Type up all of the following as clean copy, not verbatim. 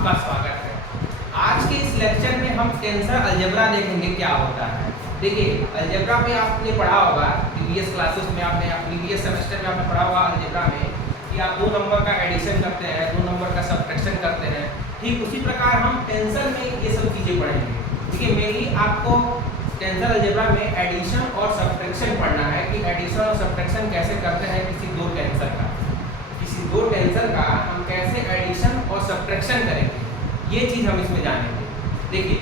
आपका स्वागत है। आज के इस लेक्चर में हम टेंसर अलजेब्रा देखेंगे क्या होता है। देखिए अलजेब्रा में आपने पढ़ा होगा प्रीवियस क्लासेस में, आपने प्रीवियस सेमेस्टर में आपने पढ़ा होगा अलजेब्रा में कि आप 2 नंबर का एडिशन करते हैं, 2 नंबर का सब्ट्रैक्शन करते हैं। ठीक उसी प्रकार हम टेंसर में ये सब चीज़ें पढ़ेंगे। देखिए मेनली आपको टेंसर अलजेब्रा में एडिशन और सब्ट्रैक्शन पढ़ना है कि एडिशन और सब्ट्रैक्शन कैसे करते हैं किसी दो टेंसर का। किसी दो टेंसर का हम कैसे एडिशन और सब्ट्रैक्शन करेंगे, ये चीज़ हम इसमें जानेंगे। देखिए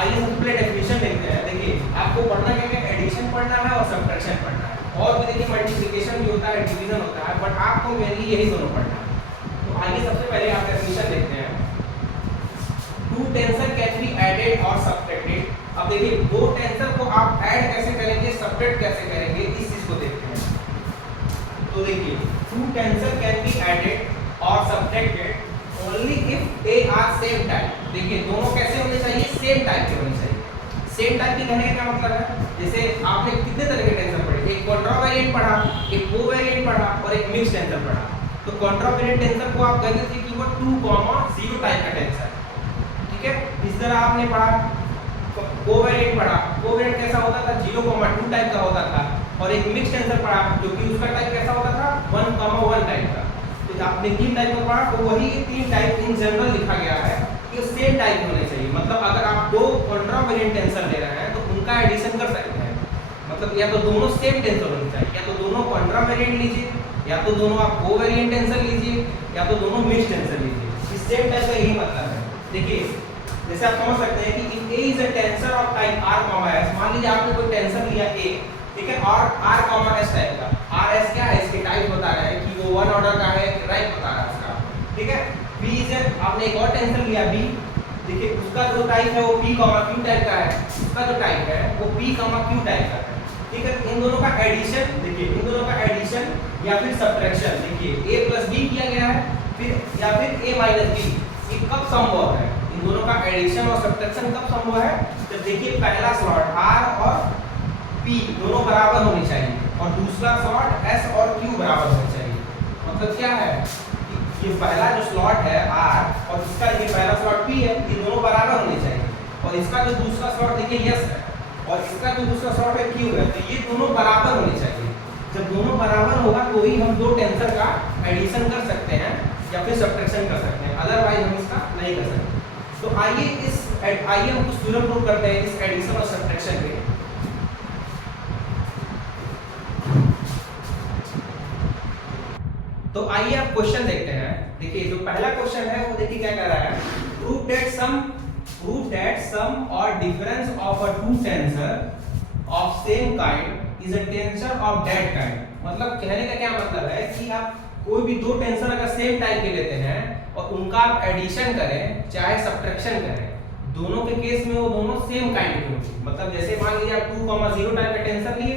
आइए सबसे पहले डेफिनेशन देखते हैं। देखिए आपको पढ़ना क्या है, एडिशन पढ़ना है और सब्ट्रैक्शन पढ़ना है। और भी देखिए मल्टीप्लिकेशन भी होता है, डिवीजन होता है, बट आपको मेनली यही दोनों पढ़ना है। तो आइए सबसे पहले आप डेफिनेशन देखते हैं। Two tensor can be added और सब्ट्रैक्टेड। अब देखिए दो टेंसर को आप ऐड कैसे करेंगे, सब्ट्रैक्ट कैसे करेंगे, इस चीज को देखते हैं। तो देखिए two tensor can be added और subtracted only if they are same type. देखिए दोनों कैसे होने चाहिए, सेम टाइप के होने चाहिए। सेम टाइप के कहने का क्या मतलब है, जैसे आपने कितने तरह के टेंसर पढ़े, एक कॉन्ट्रावेरिएंट पढ़ा, एक कोवेरिएंट पढ़ा और एक मिक्स टेंसर पढ़ा। तो कॉन्ट्रावेरिएंट टेंसर को आप कहते थे कि वो 2, 0 टाइप का टेंसर, ठीक है। इस तरह आपने पढ़ा कोवेरिएंट पढ़ा, कोवेरिएंट कैसा होता था, 0, 2 टाइप का होता था। और एक मिक्स टेंसर पढ़ा जो कि उसका टाइप कैसा होता था, 1, 1 टाइप का। तो आपने 3 टाइप का पढ़ा, तो वही 3 टाइप इन जनरल लिखा गया है कि सेम टाइप होने चाहिए। मतलब अगर आप 2 कॉन्ट्रावेरिएंट टेंसर ले रहे हैं तो उनका एडिशन कर सकते हैं। मतलब या तो दोनों सेम टेंसर होने चाहिए, या तो दोनों कॉन्ट्रावेरिएंट लीजिए, या तो दोनों आप कोवेरिएंट टेंसर लीजिए, या तो दोनों मिक्स टेंसर लीजिए। इस सेम टाइप का यही मतलब है। देखिए जैसे आप समझ सकते हैं कि if A is a tensor of type R, S, मान लीजिए आपने कोई टेंसर लिया A, ठीक है, और R, S टाइप का। R, S क्या है, इसके टाइप बता रहा है कि वो 1 ऑर्डर का है, राइट बता रहा है उसका, ठीक है। B is a, आपने एक और टेंसर लिया B, देखिए उसका जो टाइप है वो P, Q टाइप का है। उसका जो टाइप है वो P, Q टाइप का है, ठीक है। इन दोनों का एडिशन, देखिए इन दोनों का एडिशन या फिर सब्ट्रैक्शन, देखिए A plus B किया गया है, फिर या फिर A minus B, ये कब संभव है, इन दोनों का एडिशन और सब्ट्रैक्शन कब संभव है, जब देखिए पहला स्लॉट R और P दोनों बराबर होने चाहिए और दूसरा स्लॉट S और Q बराबर होने चाहिए। मतलब क्या है कि ये पहला जो स्लॉट है R और इसका ये पहला स्लॉट P है, ये दोनों बराबर होने चाहिए। और इसका जो दूसरा स्लॉट देखिए S है और इसका जो दूसरा स्लॉट है Q है, तो ये दोनों बराबर होने चाहिए। जब दोनों बराबर होगा तो ही हम दो टेंसर का एडिशन कर सकते हैं या फिर सब्ट्रैक्शन कर सकते हैं, अदरवाइज हम इसका नहीं कर सकते। तो आइए हम कुछ थ्योरम प्रूव करते हैं इस एडिशन और सब्ट्रैक्शन के। तो आइए आप क्वेश्चन देखते हैं। देखिए जो पहला क्वेश्चन है वो देखिए क्या कह रहा है, प्रूव दैट सम और difference of a two tensor of same kind is a tensor of that kind. मतलब कहने का क्या मतलब है कि आप कोई भी दो टेंसर अगर सेम टाइप के लेते हैं और उनका आप एडिशन करें चाहे सब्ट्रैक्शन करें, दोनों के केस में वो दोनों सेम काइंड के होंगे। मतलब जैसे मान लीजिए आप 2, 0 टाइप का टेंसर लिए,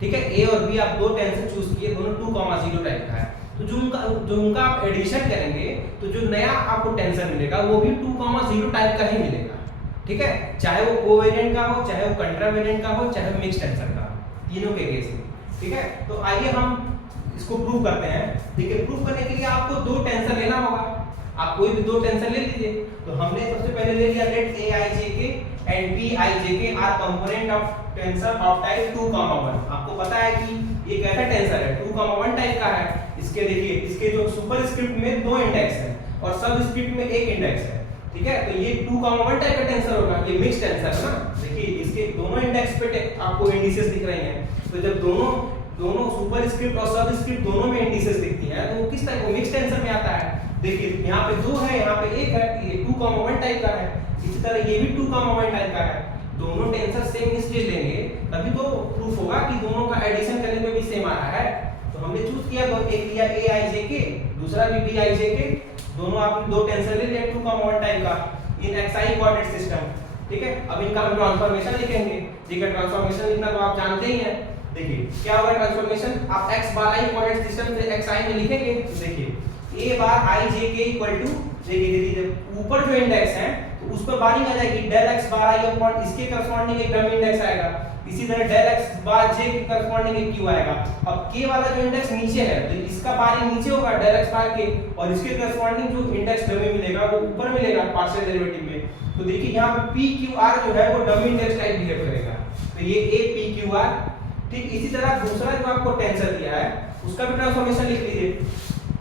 ठीक है, A और B आप दो टेंसर चूज किए, दोनों 2, 0 टाइप का है। तो जो उनका आप एडिशन करेंगे तो जो नया आपको टेंसर मिलेगा वो भी 2, 0 टाइप का ही मिलेगा, ठीक है। चाहे वो कोवेरिएंट का हो, चाहे वो कंट्रावेरिएंट का हो, चाहे मिक्स टेंसर का, तीनों के केस में, ठीक है। तो आइए हम इसको प्रूव करते हैं। देखिए प्रूव करने के लिए आपको दो टेंसर लेना होगा। आप कोई भी दो टेंसर ले लीजिए। तो हमने सबसे पहले ले लिया let Aijk and Bijk are component of tensor of type 2, 1। आपको पता है कि ये कैसा टेंसर है, 2, 1 टाइप का है। इसके देखिए इसके जो सुपरस्क्रिप्ट में 2 इंडेक्स है और सबस्क्रिप्ट में 1 इंडेक्स है, ठीक है। तो ये 2, 1 टाइप का टेंसर होगा, ये मिक्स टेंसर है ना। देखिए इसके दोनों इंडेक्स पे आपको इंडिसेस दिख रही हैं। तो जब दोनों सुपरस्क्रिप्ट और सबस्क्रिप्ट दोनों में इंडिसेस दिखती हैं तो वो किस टाइप को मिक्स टेंसर में आता है। देखिए यहाँ पे 2 है, यहाँ पे 1 है, ये 2, 1 टाइप का है। इसी तरह ये भी 2, 1 टाइप का है। दोनों टेंसर सेम इंस्टेंस लेंगे तभी तो प्रूफ होगा कि दोनों का एडिशन करने में भी सेम आ रहा है। तो हमने चूज किया, तो एक लिया Aijk, दूसरा भी Bijk, दोनों आपने दो टेंसर ले लिया 2, 1 टाइप का इन xi कोऑर्डिनेट सिस्टम, ठीक है। अब इनका हम ट्रांसफॉर्मेशन लिखेंगे। देखिए ट्रांसफॉर्मेशन लिखना तो आप जानते ही हैं। देखिए क्या होगा ट्रांसफॉर्मेशन, आप x bar i coordinate system से xi में लिखेंगे। देखिए a bar ijk equal to देखिए जब ऊपर जो इंडेक्स है तो उस पर बारी आ जाएगी del x bar i upon इसके करस्पॉन्डिंग एक डमी इंडेक्स आएगा, इसी तरह डेल एक्स बार जे के करस्पॉन्डिंग एक क्यू आएगा। अब के वाला जो इंडेक्स नीचे है तो इसका बारी नीचे होगा डेल एक्स बार के, और इसके करस्पॉन्डिंग जो इंडेक्स डमी मिलेगा वो ऊपर मिलेगा पार्शियल डेरिवेटिव में। तो देखिए यहाँ पे पी क्यू आर जो है वो डमी इंडेक्स टाइप बिहेव करेगा, तो ये ए पी क्यू आर। ठीक इसी तरह दूसरा जो आपको टेंसर दिया है उसका भी ट्रांसफॉर्मेशन लिख लीजिए।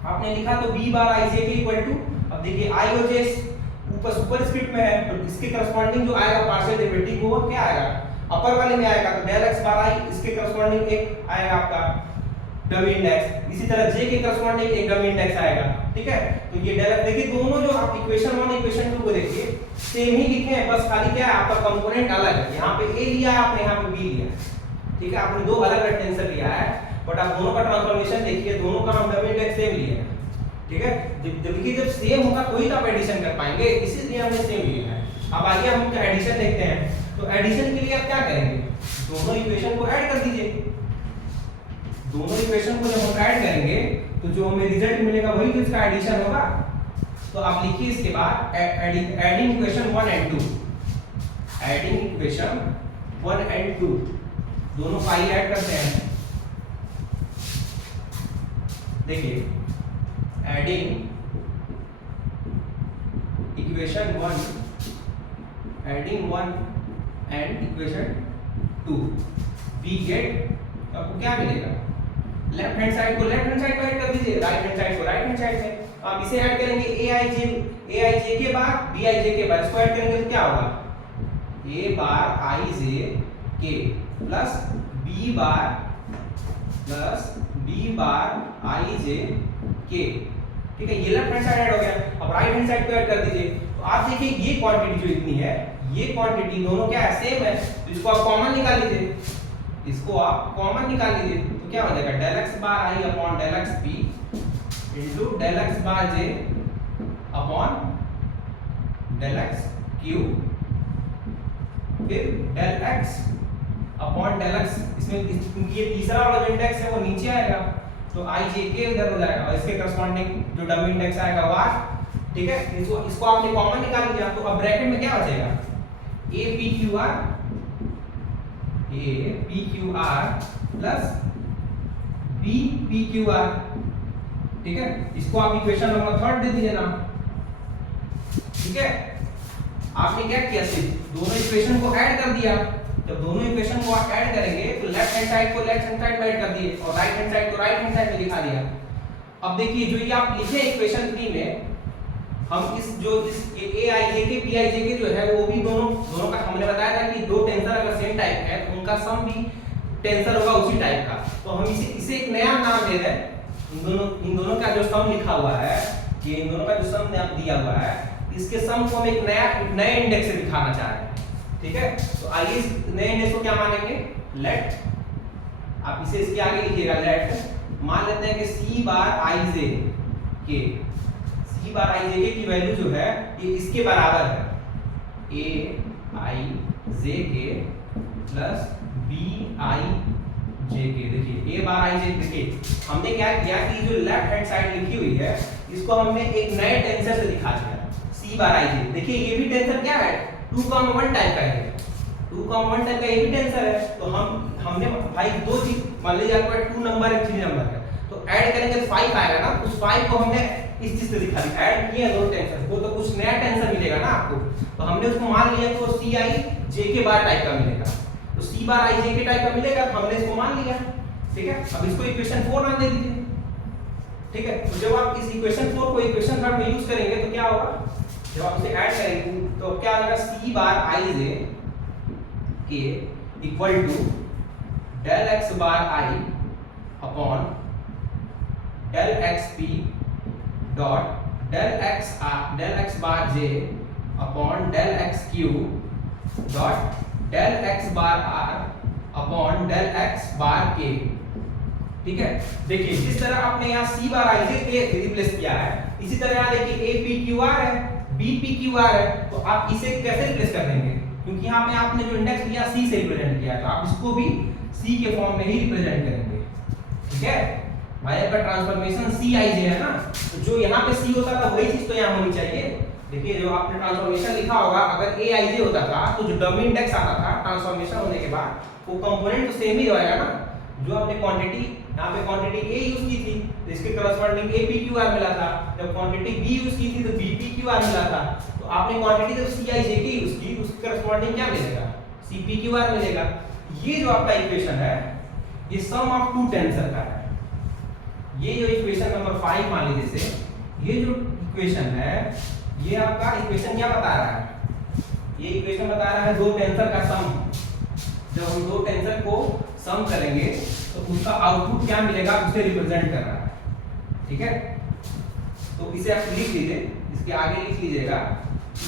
आपने लिखा तो b बार i j के इक्वल टू, अब देखिए i और j ऊपर सुपरस्क्रिप्ट में है तो इसके करस्पॉन्डिंग जो आएगा पार्शियल डेरिवेटिव वो क्या आएगा, अपर वाले में आएगा, तो डेल x बार i इसके करस्पॉन्डिंग एक आएगा आपका डमी इंडेक्स, इसी तरह j के करस्पॉन्डिंग एक डमी इंडेक्स आएगा। ठीक है, तो ये डेल देखिए दोनों जो आप इक्वेशन 1 इक्वेशन 2 को देखिए सेम ही लिखे हैं, बस खाली क्या है आपका कंपोनेंट अलग है, यहाँ पे a लिया है आपने, यहाँ पे b लिया है। ठीक है, आपने दो अलग अलग टेंसर लिया है बट आप दोनों का ट्रांसफॉर्मेशन देखिए, दोनों का हम डमी इंडेक्स सेम लिए हैं। ठीक है, जब सेम होगा कोई तो आप एडिशन कर पाएंगे, इसीलिए हमने सेम लिया है। अब आगे हम एडिशन देखते हैं, तो एडिशन के लिए आप क्या करेंगे, दोनों इक्वेशन को ऐड कर दीजिए। दोनों इक्वेशन को जब हम ऐड करेंगे तो जो हमें रिजल्ट मिलेगा वही तो इसका एडिशन होगा। तो आप लिखिए इसके बाद adding equation 1 and 2, adding equation 1 and 2 दोनों का ही ऐड करते हैं। देखिए adding equation 1 adding 1 and equation 2 we get, आपको क्या मिलेगा, लेफ्ट हैंड साइड को लेफ्ट हैंड साइड पे ऐड कर दीजिए, राइट हैंड साइड को राइट हैंड साइड में। आप इसे ऐड करेंगे ए आई जे के बाद बी आई जे के बाद, इसको ऐड करेंगे तो क्या होगा, ए बार आई जे के plus B bar i j के। ठीक है, ये लेफ्ट हैंड साइड ऐड हो गया। अब राइट हैंड साइड पे ऐड कर दीजिए, तो आप देखिए ये क्वांटिटी जो इतनी है, ये क्वांटिटी दोनों क्या है, सेम है, तो इसको आप कॉमन निकाल लीजिए, इसको आप कॉमन निकाल लीजिए, तो क्या हो जाएगा del x bar i upon del x b into del x bar j upon del x q, फिर del x upon del x, इसमें क्योंकि ये तीसरा वाला जो इंडेक्स है वो नीचे आएगा तो आई जे के उधर हो जाएगा और इसके करस्पॉन्डिंग जो डमी इंडेक्स आएगा वो आर। ठीक है, इसको आपने कॉमन निकाल लिया, तो अब ब्रैकेट में क्या बचेगा, A P Q R plus B P Q R. ठीक है, इसको आप इक्वेशन नंबर 3 दे दीजिए ना। ठीक है, आपने क्या किया, सिर्फ दोनों इक्वेशन को ऐड कर दिया। जब दोनों इक्वेशन को आप ऐड करेंगे तो लेफ्ट हैंड साइड को लेफ्ट हैंड साइड में ऐड कर दिए और राइट हैंड साइड को राइट हैंड साइड में दिखा दिया। अब देखिए जो ये आप लिखे इक्वेशन 3 में, हम इस ए आई जे के बी आई जे के जो है वो भी दोनों का हमने बताया था कि दो टेंसर अगर सेम टाइप है तो उनका सम भी टेंसर होगा उसी टाइप का, तो हम इसे एक नया नाम दे रहे हैं। इन दोनों का जो सम लिखा हुआ है, ये इन दोनों का जो सम दिया हुआ है, इसके सम को हम एक नए इंडेक्स से दिखाना चाह रहे हैं। ठीक है, तो आइए इस नए इंडेक्स को क्या मानेंगे, लेट, आप इसे इसके आगे लिखिएगा लेट, मान लेते हैं कि सी बार आई जे के, सी बार आई जे के की वैल्यू जो है ये इसके बराबर है, ए आई जे के प्लस बी आई जे के। देखिए ए बार आई जे, देखिए हमने क्या किया कि जो लेफ्ट हैंड साइड लिखी हुई है इसको हमने एक नए टेंसर से दिखा दिया, सी बार आई जे। देखिए ये भी टेंसर क्या है, 2,1 टाइप का है, 2,1 टाइप का ये भी टेंसर है। तो हमने भाई दो चीज, मान लीजिए आपका 2 नंबर है 3 नंबर है, तो ऐड करेंगे तो 5 आएगा ना, उस 5 को हमने इस चीज से दिखा दिया, ऐड किए दो टेंसर को, तो कुछ नया टेंसर मिलेगा ना आपको, तो हमने उसको मान लिया तो सी आई जे के बार टाइप का मिलेगा, तो सी बार आई जे के टाइप का मिलेगा, तो हमने इसको मान लिया। ठीक है, अब इसको इक्वेशन 4 नाम दे दीजिए। ठीक है, तो जब आप इस इक्वेशन 4 को इक्वेशन 3 में यूज करेंगे तो क्या होगा, जब आप इसे ऐड करेंगे तो क्या हो जाएगा, सी बार आई जे के equal to del x bar i upon del x p dot del x bar j upon del x q dot del x bar r upon del x bar k. ठीक है, देखिए जिस तरह आपने यहाँ सी बार i j के replace किया है, इसी तरह यहाँ देखिए ए पी क्यू आर है, बी पी क्यू आर है, तो आप इसे कैसे रिप्लेस कर देंगे, क्योंकि यहाँ पे आपने जो इंडेक्स लिया सी से रिप्रेजेंट किया है, तो आप इसको भी सी के फॉर्म में ही रिप्रेजेंट करेंगे। ठीक है, भाई आपका ट्रांसफॉर्मेशन सी आई जे है ना, तो जो यहाँ पे सी होता था वही चीज तो यहाँ होनी चाहिए। देखिए जो आपने ट्रांसफॉर्मेशन लिखा होगा, अगर ए आई जे होता था तो जो डमी इंडेक्स आता था ट्रांसफॉर्मेशन होने के बाद वो कंपोनेंट तो सेम ही रहेगा ना। जो आपने क्वांटिटी यहाँ पे क्वांटिटी ए यूज की थी तो इसके corresponding A P Q are मिला था, जब क्वांटिटी बी यूज की थी तो बी पी क्यू आर मिला था। तो आपने क्वांटिटी जब सी आई जे की यूज की उसके करस्पॉन्डिंग क्या मिलेगा, सी पी क्यू आर मिलेगा। ये जो आपका इक्वेशन है ये सम ऑफ टू टेंसर का है। ये जो इक्वेशन नंबर 5 मान लीजिए से, ये जो इक्वेशन है ये आपका इक्वेशन क्या बता रहा है, ये इक्वेशन बता रहा है दो टेंसर का सम। जब हम दो टेंसर को सम करेंगे तो उसका आउटपुट क्या मिलेगा उसे रिप्रेजेंट कर रहा है, ठीक है। तो इसे आप लिख लीजिए, इसके आगे लिख लीजिएगा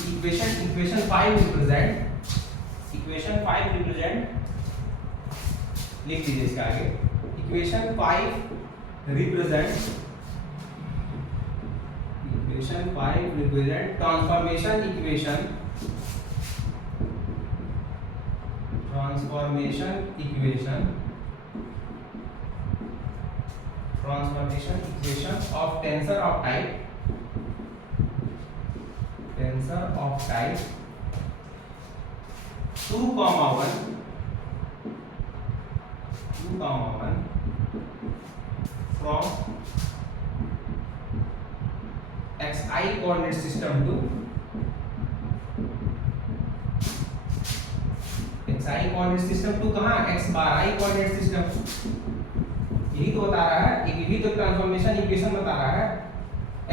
इक्वेशन 5 रिप्रेजेंट, इक्वेशन 5 रिप्रेजेंट, लिख लीजिए इसके आगे equation 5 represent, equation 5 represent transformation equation, transformation equation, transformation equation of tensor of type, tensor of type 2,1 from xi coordinate system to xi coordinate system to कहाँ x bar i coordinate system। यही तो बता रहा है, यही तो transformation equation बता रहा है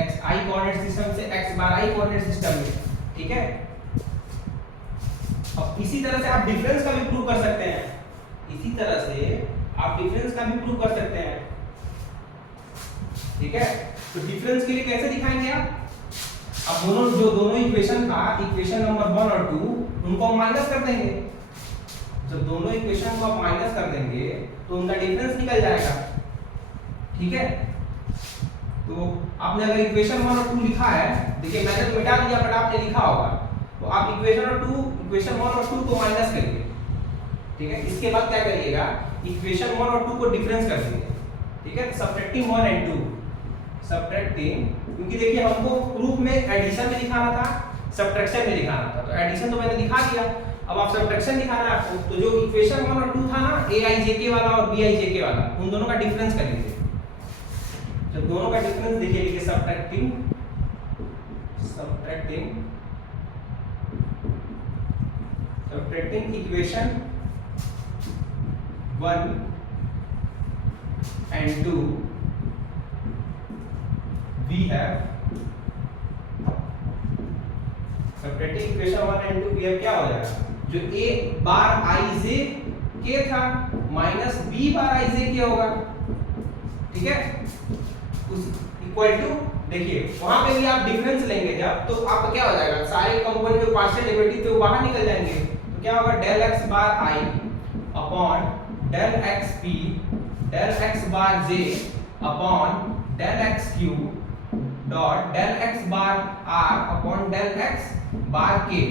xi coordinate system से x bar i coordinate system में, ठीक है। अब इसी तरह से आप डिफरेंस का भी प्रूव कर सकते हैं, इसी तरह से आप डिफरेंस का भी प्रूव कर सकते हैं, ठीक है। तो डिफरेंस के लिए कैसे दिखाएंगे आप, अब दोनों इक्वेशन था, इक्वेशन नंबर 1 और 2 उनको हम माइनस कर देंगे। जब दोनों इक्वेशन को आप माइनस कर देंगे तो उनका डिफरेंस निकल जाएगा, ठीक है। तो आपने अगर इक्वेशन 1 और 2 लिखा है, देखिए मैंने तो मिटा दिया बट आपने लिखा होगा, तो आप इक्वेशन 1 और 2 को माइनस करिए, ठीक है। इसके बाद क्या करिएगा, इक्वेशन 1 और 2 को डिफरेंस कर दीजिए, ठीक है। सब्ट्रैक्टिंग 1 एंड 2, सब्ट्रैक्टिंग, क्योंकि देखिए हमको प्रूफ में एडिशन में दिखाना था, सब्ट्रैक्शन में दिखाना था, तो एडिशन तो मैंने दिखा दिया, अब आप सब्ट्रैक्शन दिखाना है आपको। तो जो इक्वेशन 1 और 2 था ना, ए आई जे के वाला और बी आई जे के वाला, उन दोनों का डिफरेंस कर लीजिए। जब दोनों का डिफरेंस देखिए, लिखिए subtracting, subtracting, subtracting equation 1 and 2 we have, subtracting equation 1 and 2 we have क्या हो जाएगा, जो a bar i j k था minus b bar i j k होगा, ठीक है। उस इक्वल टू, देखिए वहां पे भी आप डिफरेंस लेंगे जब, तो आपका क्या हो जाएगा, सारे कंपोनेंट जो पार्शियल डेरिवेटिव थे वो बाहर निकल जाएंगे। तो क्या होगा, del x bar i upon del x p del x bar j upon del x q dot del x bar r upon del x bar k.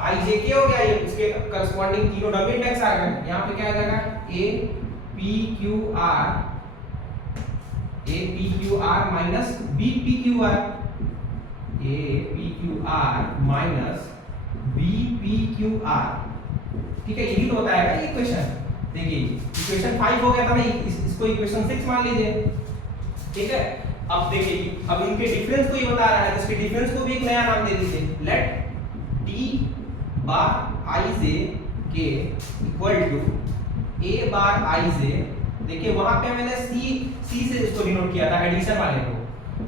I j के हो गया, ये इसके करस्पॉन्डिंग तीनों डमी इंडेक्स आ गए। यहाँ पे क्या आ जाएगा, A P Q R minus B P Q R, A P Q R minus B P Q R, ठीक है। यही तो बताएगा ये इक्वेशन। देखिए इक्वेशन 5 हो गया था ना, इसको इक्वेशन 6 मान लीजिए, ठीक है। अब देखिए, अब इनके डिफरेंस को ये बता रहा है, तो इसके डिफरेंस को भी एक नया नाम दे दीजिए, late D bar i j के equal to A bar i जे। देखिए वहां पे मैंने सी से इसको डिनोट किया था एडिशन वाले को,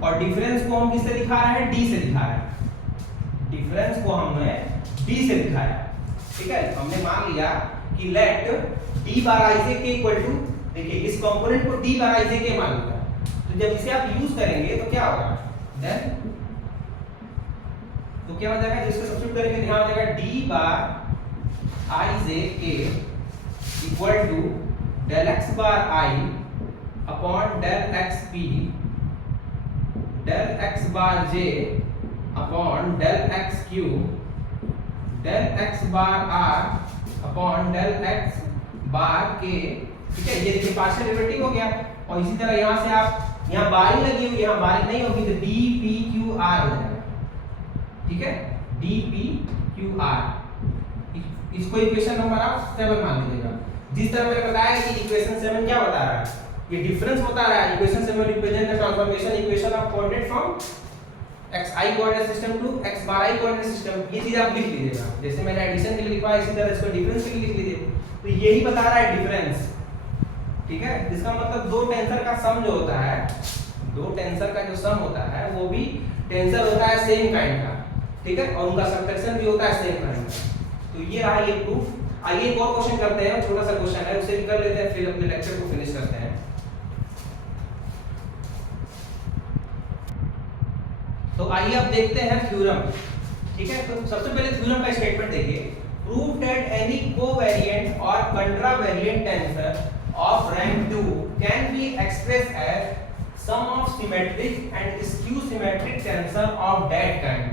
और डिफरेंस को हम किससे दिखा रहे हैं, डी से दिखा रहे हैं, डिफरेंस को हमने डी से दिखाया, ठीक है। हमने मान लिया कि late D bar i j के इक्वल टू, देखिए इस कंपोनेंट को डी बार आई जे के मान लिया, तो जब इसे आप यूज करेंगे तो क्या होगा, देन तो क्या हो जाएगा, जिसको सब्स्टिट्यूट करेंगे तो यहाँ हो जाएगा डी बार आई जे के equal to del x bar i upon del x p del x bar j upon del x q del x bar r upon del x bar k, ठीक है। ये देखिए partial derivative हो गया, और इसी तरह यहाँ से आप यहाँ बारी लगी हुई, यहाँ बारी नहीं होगी तो डी पी क्यू आर हो जाएगा, ठीक है, डी पी क्यू आर। इसको इक्वेशन नंबर आप 7 मान लीजिएगा। जिस तरह मैंने बताया कि इक्वेशन 7 क्या बता रहा है, ये डिफरेंस बता रहा है। Equation 7 represent the transformation equation of coordinate from xi coordinate system to x bar i coordinate system. ये चीज आप लिख लीजिएगा, जैसे मैंने एडिशन के लिए लिखा है इसी तरह इसको डिफरेंस के लिए लिख लीजिए। तो यही बता रहा है डिफरेंस, ठीक है। इसका मतलब दो टेंसर का सम जो होता है, दो टेंसर का जो सम होता है वो भी टेंसर होता है सेम काइंड का, ठीक है, और उनका सबट्रैक्शन भी होता है सेम काइंड का। तो ये रहा ये प्रूफ। आइए एक और क्वेश्चन करते हैं, छोटा सा क्वेश्चन है, उसे भी कर लेते हैं, फिर अपने लेक्चर को फिनिश करते हैं। तो आइए अब देखते हैं थ्योरम, ठीक है। तो सबसे पहले थ्योरम का स्टेटमेंट देखिए, प्रूव दैट एनी कोवेरिएंट और contravariant tensor of rank 2 can be expressed as sum of symmetric and skew symmetric tensor of that kind.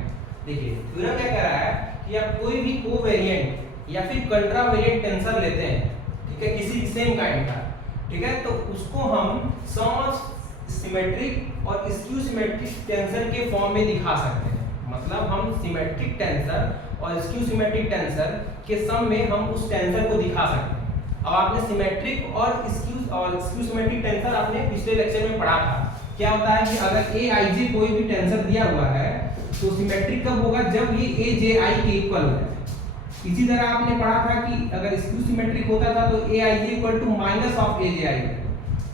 देखिए थ्योरम क्या कह रहा है कि आप कोई भी कोवेरिएंट या फिर कंट्रावेरिएंट टेंसर लेते हैं, ठीक है, किसी सेम काइंड का, ठीक है, तो उसको हम सम ऑफ सिमेट्रिक और स्क्यू सिमेट्रिक टेंसर के फॉर्म में दिखा सकते हैं। मतलब हम सिमेट्रिक टेंसर और स्क्यू सिमेट्रिक टेंसर के सम में हम उस टेंसर को दिखा सकते हैं। अब आपने सिमेट्रिक और स्क्यू सिमेट्रिक टेंसर आपने पिछले लेक्चर में पढ़ा था। क्या होता है कि अगर ए आई जे कोई भी टेंसर दिया हुआ है तो सिमेट्रिक कब होगा, जब ये ए जे आई के इक्वल हो जाए। इसी तरह आपने पढ़ा था कि अगर स्क्यू सिमेट्रिक होता था तो ए आई j equal to minus of a j आई।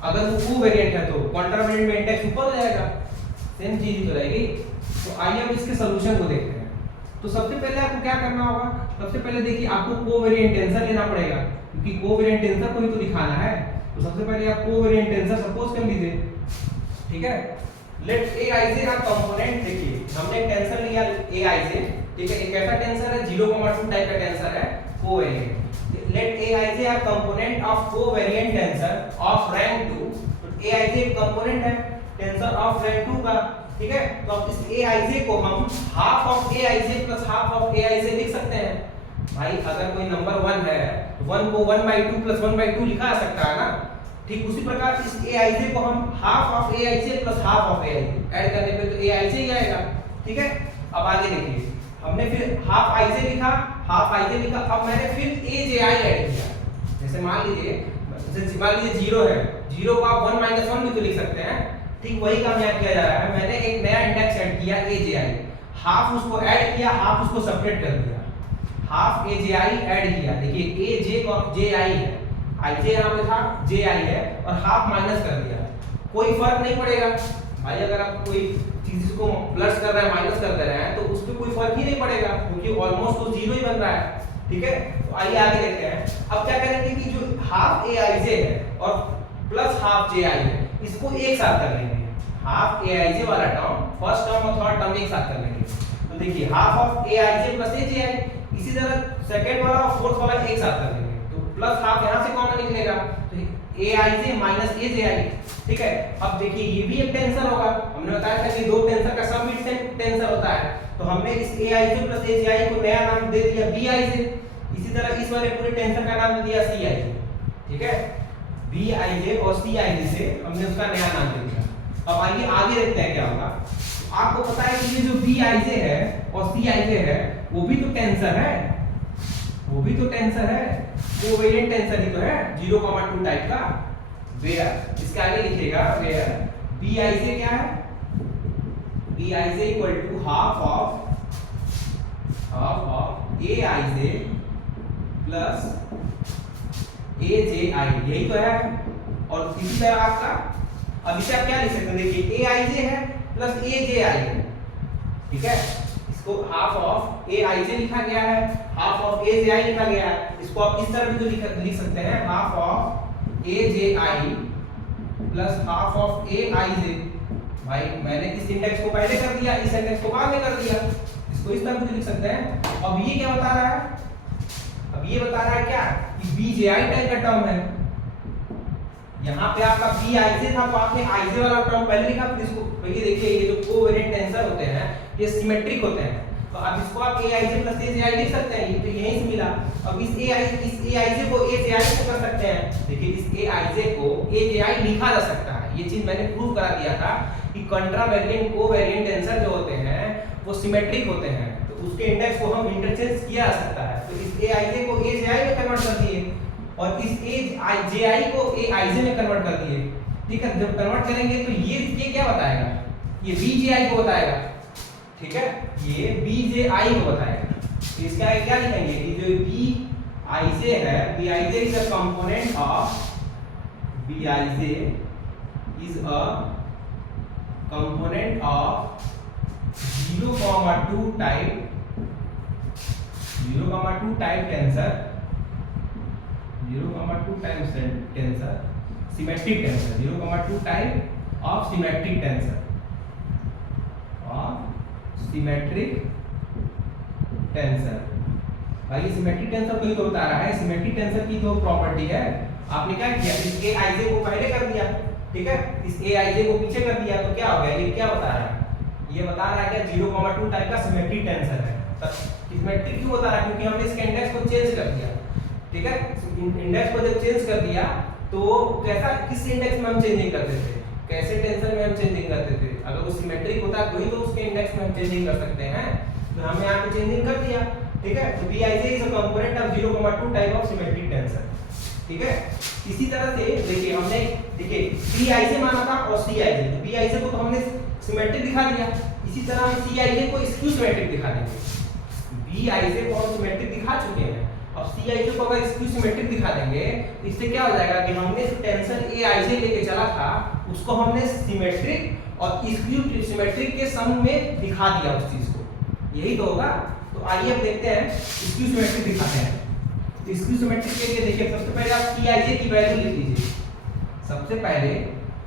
अगर वो कोवेरिएंट है तो कंट्रावेरिएंट में इंडेक्स ऊपर हो जाएगा, सेम चीज ही तो रहेगी। तो आइए अब इसके सॉल्यूशन को देखते हैं। तो सबसे पहले आपको क्या करना होगा, सबसे पहले देखिए आपको कोवेरिएंट टेंसर लेना पड़ेगा, क्योंकि कोवेरिएंट टेंसर को ही तो दिखाना है। तो सबसे पहले आप कोवेरिएंट टेंसर सपोज कर लीजिए, ठीक है। लेट ए आई जे आर कंपोनेंट, देखिए हमने एक टेंसर लिया ए आई जे, ठीक है, एक ऐसा टेंसर है 0,2 टाइप का टेंसर है covariant. Let Aij are component of covariant tensor of rank 2। तो Aij एक component है टेंसर ऑफ रैंक 2 का, ठीक है। तो अब इस Aij को हम half of Aij plus half of Aij लिख सकते हैं। भाई अगर कोई नंबर 1 है तो 1 को 1/2 प्लस 1/2 लिखा जा सकता है ना। ठीक उसी प्रकार इस Aij को हम half of Aij plus half of Aij add करने पे तो Aij ही आएगा, ठीक है। अब आगे देखिए, हमने फिर हाफ Ij लिखा, हाफ Ij लिखा, अब मैंने फिर Aji ऐड किया। जैसे मान लीजिए 0 है, 0 को आप 1 - 1 भी तो लिख सकते हैं। ठीक वही काम यहाँ किया जा रहा है। मैंने एक नया इंडेक्स ऐड किया Aji, हाफ उसको ऐड किया, हाफ उसको सेपरेट कर दिया, हाफ Aji ऐड किया। देखिए Aj को Ji है, Ij यहाँ पे था, Ji है, और हाफ माइनस कर दिया, कोई फर्क नहीं पड़ेगा। भाई अगर आप कोई चीज को प्लस कर रहे हैं माइनस कर दे रहे हैं तो उस पर कोई फर्क ही नहीं पड़ेगा, क्योंकि ऑलमोस्ट तो 0 ही बन रहा है, ठीक है। तो आइए आगे देखते हैं। अब क्या करेंगे कि जो हाफ Aij है और प्लस हाफ Ji है इसको एक साथ कर लेंगे। हाफ Aij वाला टर्म फर्स्ट टर्म और थर्ड टर्म एक साथ कर लेंगे। तो देखिए half of Aij plus Ji, इसी तरह सेकंड वाला और फोर्थ वाला एक साथ कर लेंगे। तो प्लस हाफ यहां से कॉमन निकलेगा, तो Aij माइनस Aji, ठीक है। अब देखिए ये भी एक टेंसर होगा, हमने बताया था कि दो टेंसर का सम भी टेंसर होता है। तो हमने इस Aij प्लस Aji को नया नाम दे दिया Bij। इसी तरह इस वाले पूरे टेंसर का नाम दे दिया Cij, ठीक है। Bij और Cij से हमने उसका नया नाम दे दिया। अब आइए आगे देखते हैं क्या होगा। आपको पता है कि ये जो Bij है और Cij है वो भी तो टेंसर है, वो भी तो टेंसर है, कोवेरिएंट टेंसर ही तो है 0,2 टाइप का। वेयर इसके आगे लिखिएगा, वेयर Bij क्या है, Bij equal to half of Aij plus Aji, यही तो है। और इसी तरह आपका अब इसे आप क्या लिख सकते हैं, देखिए Aij है प्लस Aji है, ठीक है। इसको हाफ ऑफ Aij लिखा गया है, हाफ ऑफ Aji लिखा गया है। इसको आप इस तरह भी तो लिख सकते हैं, half of Aji plus half of Aij। भाई मैंने इस इंडेक्स को पहले कर दिया, इस इंडेक्स को बाद में कर दिया, इसको इस तरह से लिख सकते हैं। अब ये क्या बता रहा है, अब ये बता रहा है क्या कि Bji टाइप का टर्म है। यहाँ पे आपका Bij था तो आपने Ij वाला टर्म पहले लिखा, फिर इसको ये देखिए ये जो कोवेरिएंट टेंसर होते हैं ये सिमेट्रिक होते हैं। तो अब इसको आप ए आई जे प्लस ए जे आई लिख सकते हैं, ये तो यहीं से मिला। अब इस ए आई जे को ए जे आई से कर सकते हैं। देखिए इस ए आई जे को ए जे आई लिखा जा सकता है। ये चीज मैंने प्रूव करा दिया था कि कंट्रावेरिएंट कोवेरिएंट टेंसर जो होते हैं वो सिमेट्रिक होते हैं, तो उसके इंडेक्स को हम इंटरचेंज किया जा सकता है। तो इस ए आई जे को ए जे आई में कन्वर्ट कर दिए और इस ए जे आई को ए आई जे में कन्वर्ट कर दिए। ठीक है, जब कन्वर्ट करेंगे तो ये क्या बताएगा, ये बी जे आई को बताएगा। ठीक है, ये बी जे आई को बताएगा। तो इसका क्या लिखेंगे कि जो बी आई जे है, B I J is a component of, B I J is a component of 0,2 type, 0,2 type tensor, 0,2 type tensor, symmetric tensor, 0,2 type of symmetric tensor, of symmetric tensor. भाई सिमेट्रिक टेंसर को ही तो बता रहा है, symmetric tensor की तो property है। आपने क्या किया, इस ए आई जे को पहले कर दिया, ठीक है, इस ए आई जे को पीछे कर दिया, तो क्या हो गया, ये क्या बता रहा है, ये बता रहा है क्या 0,2 टाइप का सिमेट्रिक टेंसर है। सिमेट्रिक क्यों बता रहा है, क्योंकि हमने इसके इंडेक्स को चेंज कर दिया। ठीक है, इंडेक्स को जब चेंज कर दिया तो कैसा, किस इंडेक्स में हम चेंजिंग करते थे, कैसे टेंसर में हम चेंजिंग करते थे। अगर वो सिमेट्रिक होता तो ही तो उसके इंडेक्स में हम चेंजिंग कर सकते हैं, तो हमने यहाँ पे चेंजिंग कर दिया। ठीक है, तो B I J is a component of 0,2 type of symmetric tensor. ठीक है, इसी तरह से देखिए हमने, देखिए बी आई जे माना था और सी आई जे, तो बी आई जे को तो हमने सिमेट्रिक दिखा दिया, इसी तरह हम सी आई जे को स्क्यू सिमेट्रिक दिखा देंगे। बी आई जे को हम सिमेट्रिक दिखा चुके हैं, अब सी आई जे को अगर स्क्यू सिमेट्रिक दिखा देंगे, इससे क्या हो जाएगा कि हमने जो टेंसर ए आई जे लेके चला था उसको हमने सिमेट्रिक और स्क्यू सिमेट्रिक के सम में दिखा दिया उस चीज को, यही तो होगा। तो आइए अब देखते हैं स्क्यू सिमेट्रिक दिखाते हैं। तो स्क्यू सिमेट्रिक के लिए देखिए सबसे पहले आप सी आई जे की वैल्यू लिख लीजिए, सबसे पहले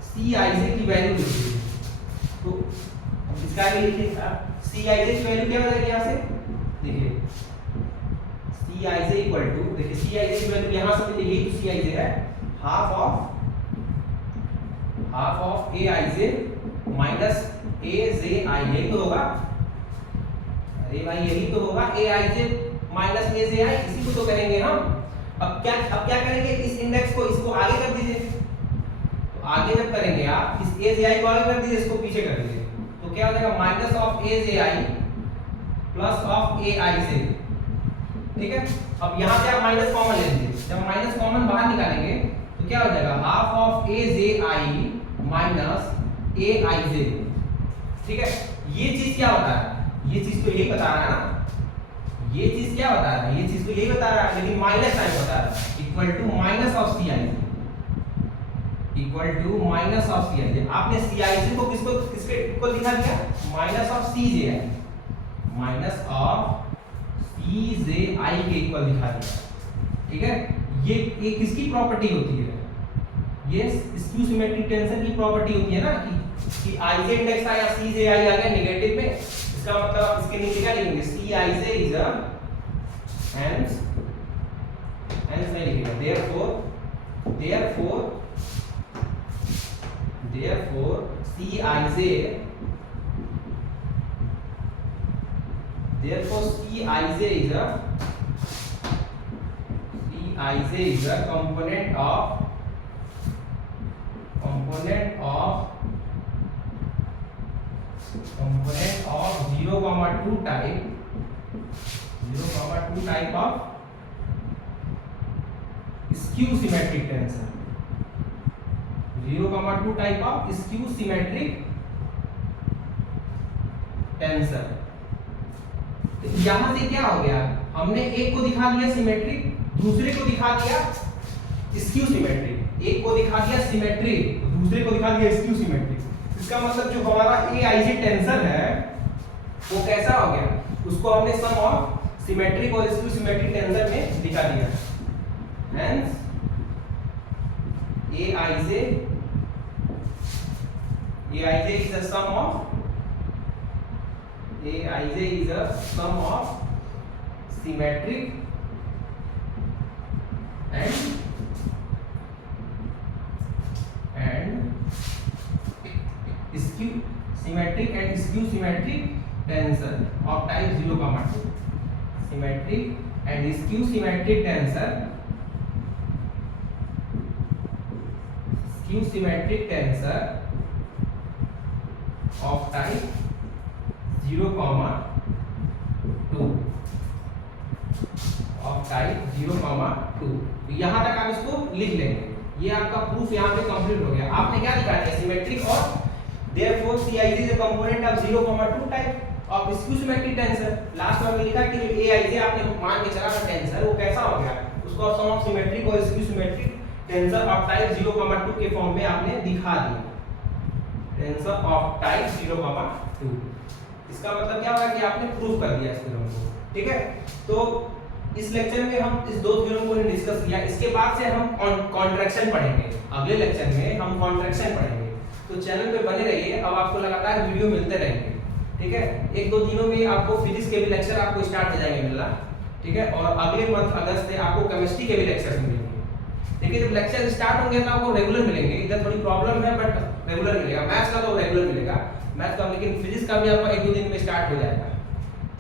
सी आई जे की वैल्यू लिख लीजिए। तो इसका आगे लिखिए सी आई जे की वैल्यू क्या हो जाएगी, यहाँ से देखिए सी आई जे इक्वल टू, देखिए सी आई जे की वैल्यू यहाँ से मिलेगी, यही तो सी आई जे है, half of a I j minus a j i, यही तो होगा। अरे भाई यही तो होगा, ए आई जे माइनस ए जे आई, इसी को तो करेंगे हम। अब क्या करेंगे, इस इंडेक्स को इसको आगे कर दीजिए, तो आगे जब करेंगे आप इस ए जे आई को आगे कर दीजिए, इसको पीछे कर दीजिए, तो क्या हो जाएगा minus of a j i plus of a I j. ठीक है, अब यहाँ से आप माइनस कॉमन ले लीजिए, जब माइनस कॉमन बाहर निकालेंगे तो क्या हो जाएगा half of a j i minus a I j. ठीक है, ये चीज क्या होता है, ये चीज तो यही बता रहा है ना, ये चीज क्या बता रहा है, ये चीज तो यही बता रहा है, लेकिन माइनस साइन बता रहा है, equal to minus of c i j, equal to minus of c i j. आपने सी आई जे को किसके को दिखा दिया, minus of c j i, minus of c j i के इक्वल दिखा दिया। ठीक है, ये किसकी प्रॉपर्टी होती है, ये स्क्यू सिमेट्रिक टेंसर की प्रॉपर्टी होती है ना, कि आई जे इंडेक्स आया, सी जे आई आ गया नेगेटिव में, इसका मतलब इसके नीचे क्या लिखेंगे, सी i J is a hence नहीं लिखेंगे, therefore C i J, therefore C i J is a component of 0,2 type of skew symmetric tensor, 0,2 type of skew symmetric tensor। तो यहां से क्या हो गया, हमने एक को दिखा दिया सिमेट्रिक, दूसरे को दिखा दिया स्क्यू सिमेट्रिक, एक को दिखा दिया सिमेट्रिक, दूसरे को दिखा दिया स्क्यू सिमेट्रिक। इसका मतलब जो हमारा ए आई जे टेंसर है वो कैसा हो गया, उसको हमने सम ऑफ सिमेट्रिक और स्क्यू सिमेट्रिक टेंसर में दिखा दिया। Hence A I J is a sum of, A I J is a sum of symmetric and skew symmetric tensor of type 0,2 symmetric and skew symmetric tensor of type 0,2 of type 0,2। तो यहां तक आप इसको लिख लेंगे। ये आपका proof यहां पे कंप्लीट हो गया। आपने क्या दिखा दिया, सिमेट्रिक और therefore CIJ is a component of 0,2 type of skew symmetric tensor। Last में लिखा कि जो AIJ आपने मान के चला था टेंसर, वो कैसा हो गया, उसको आप सम ऑफ सिमेट्रिक और skew symmetric tensor of type 0,2 के फॉर्म में आपने दिखा दिया, टेंसर ऑफ टाइप 0,2। इसका मतलब क्या होगा कि आपने प्रूव कर दिया इस थ्योरम को। ठीक है, तो इस लेक्चर में हम इस दो थ्योरम को डिस्कस किया। इसके बाद से हम कॉन्ट्रैक्शन पढ़ेंगे। अगले लेक्चर में हम कॉन्ट्रैक्शन पढ़ेंगे, तो चैनल पे बने रहिए। अब आपको लगातार वीडियो मिलते रहेंगे। ठीक है, एक दो दिनों में आपको फिजिक्स के भी लेक्चर आपको स्टार्ट हो जाएंगे मिलना। ठीक है, और अगले मंथ अगस्त से आपको केमिस्ट्री के भी लेक्चर मिलेंगे। देखिए, जब लेक्चर स्टार्ट होंगे तो आपको रेगुलर मिलेंगे। इधर थोड़ी प्रॉब्लम है बट रेगुलर मिलेगा। मैथ्स का तो रेगुलर मिलेगा, मैथ्स का, लेकिन फिजिक्स का भी आपका एक दो दिन में स्टार्ट हो जाएगा।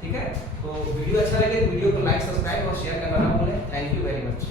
ठीक है, तो वीडियो अच्छा लगे तो वीडियो को लाइक, सब्सक्राइब और शेयर करना ना भूलें। Thank you very much.